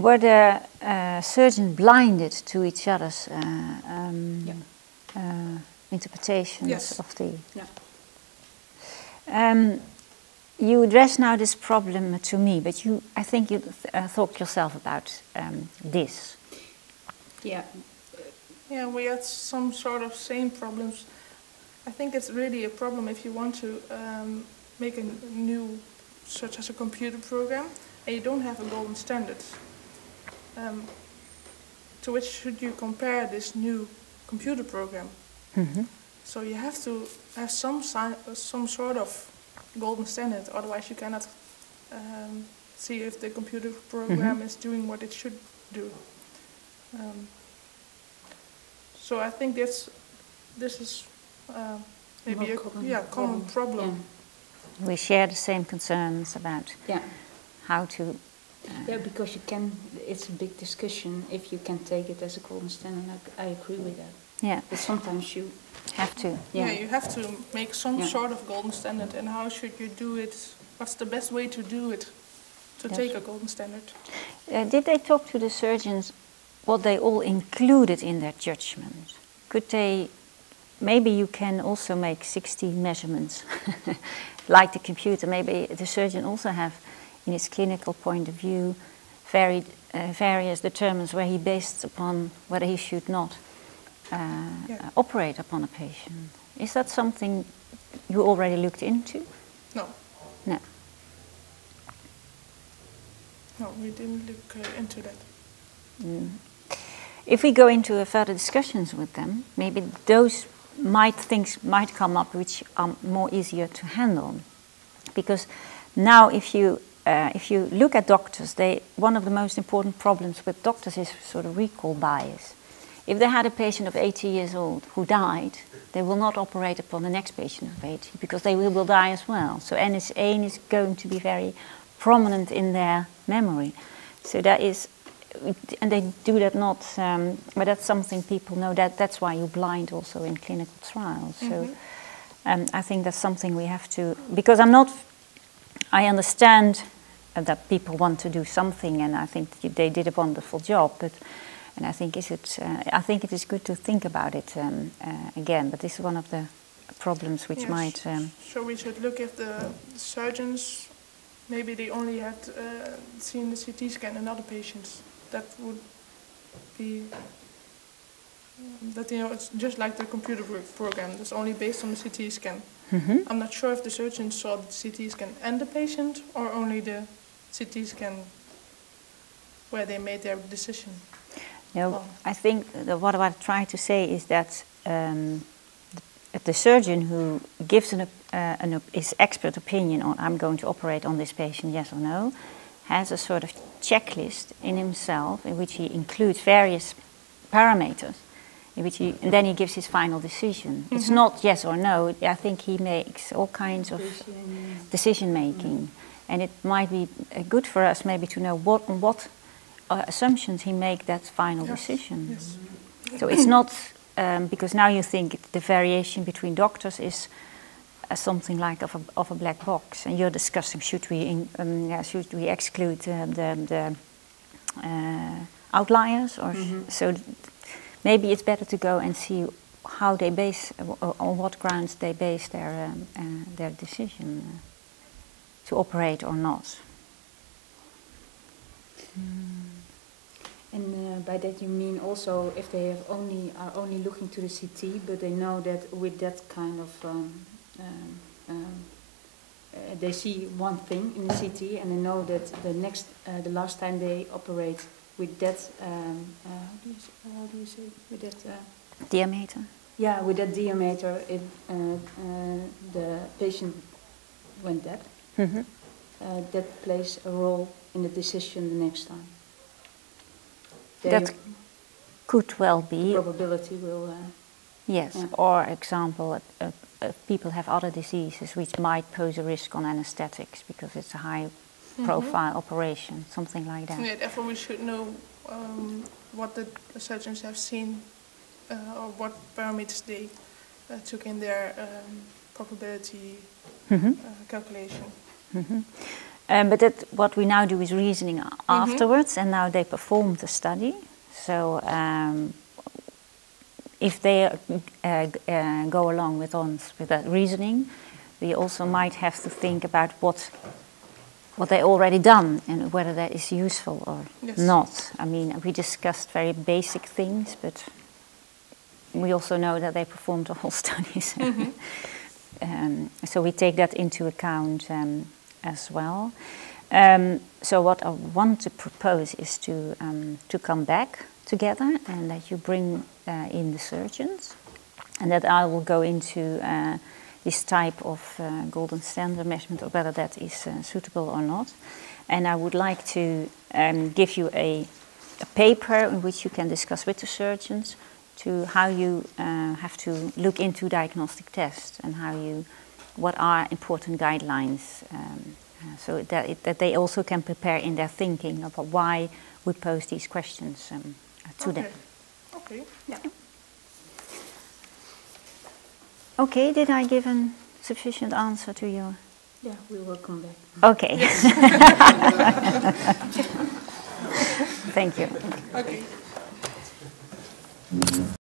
were the surgeons blinded to each other's interpretations Yes. of the... Yeah. You address now this problem to me, but I think you thought yourself about this. Yeah. Yeah, we had some sort of same problems. I think it's really a problem if you want to make a new, such as a computer program, and you don't have a golden standard. To which should you compare this new computer program? Mm-hmm. So you have to have some sort of golden standard, otherwise you cannot see if the computer program is doing what it should do. So I think this is maybe a common problem. Yeah. We share the same concerns about how to... yeah, because you can, it's a big discussion if you can take it as a golden standard. I agree with that. Yeah. But sometimes you have to. Yeah, you have to make some sort of golden standard, and how should you do it? What's the best way to do it, to take a golden standard? Did they talk to the surgeons what they all included in their judgment? Could they, maybe you can also make 60 measurements, like the computer, maybe the surgeon also have, in his clinical point of view, various determinants where he based upon whether he should not operate upon a patient. Is that something you already looked into? No. No. No, we didn't look into that. Mm. If we go into further discussions with them, maybe those things might come up which are more easier to handle. Because now if you look at doctors, one of the most important problems with doctors is sort of recall bias. If they had a patient of 80 years old who died, they will not operate upon the next patient of 80 because they will die as well. So NSA is going to be very prominent in their memory. So that is, and they do that not, but that's something people know, that's why you blind also in clinical trials. So I think that's something we have to, because I understand that people want to do something, and I think they did a wonderful job, and I think I think it is good to think about it again. But this is one of the problems which might. So we should look if the surgeons, maybe they only had seen the CT scan in other patients. That would be that it's just like the computer program. It's only based on the CT scan. Mm-hmm. I'm not sure if the surgeon saw the CT scan and the patient, or only the CT scan where they made their decision. No, I think what I try to say is that the surgeon who gives his expert opinion on I'm going to operate on this patient, yes or no, has a sort of checklist in himself in which he includes various parameters, and then he gives his final decision. Mm-hmm. It's not yes or no. I think he makes all kinds of decision making, and it might be good for us maybe to know what assumptions he make that final decision. Yes. So it's not because now you think the variation between doctors is something like of a black box, and you're discussing should we exclude the outliers, or so. Maybe it's better to go and see how they base, on what grounds they base their decision to operate or not. And by that you mean also if they are only looking to the CT, but they know that with that kind of they see one thing in the CT, and they know that the last time they operate with that how do you say with that Diameter. Yeah, with that diameter, the patient went dead. Mm-hmm. That plays a role in the decision the next time. That could well be. Probability will. Yes, yeah. Or example, people have other diseases which might pose a risk on anesthetics because it's a high-profile operation, something like that. Yeah, therefore we should know what the surgeons have seen or what parameters they took in their probability calculation. Mm-hmm. But what we now do is reasoning afterwards, and now they perform the study. So if they go along with us with that reasoning, we also might have to think about what they already done and whether that is useful or not. I mean, we discussed very basic things, but we also know that they performed the whole studies. So we take that into account as well. So what I want to propose is to come back together, and that you bring in the surgeons, and that I will go into this type of golden standard measurement, or whether that is suitable or not. And I would like to give you a paper in which you can discuss with the surgeons to how you have to look into diagnostic tests, and what are important guidelines, so that they also can prepare in their thinking about why we pose these questions to them. Okay. Yeah. Okay, did I give a sufficient answer to your? Yeah, we will come back. Okay. Yes.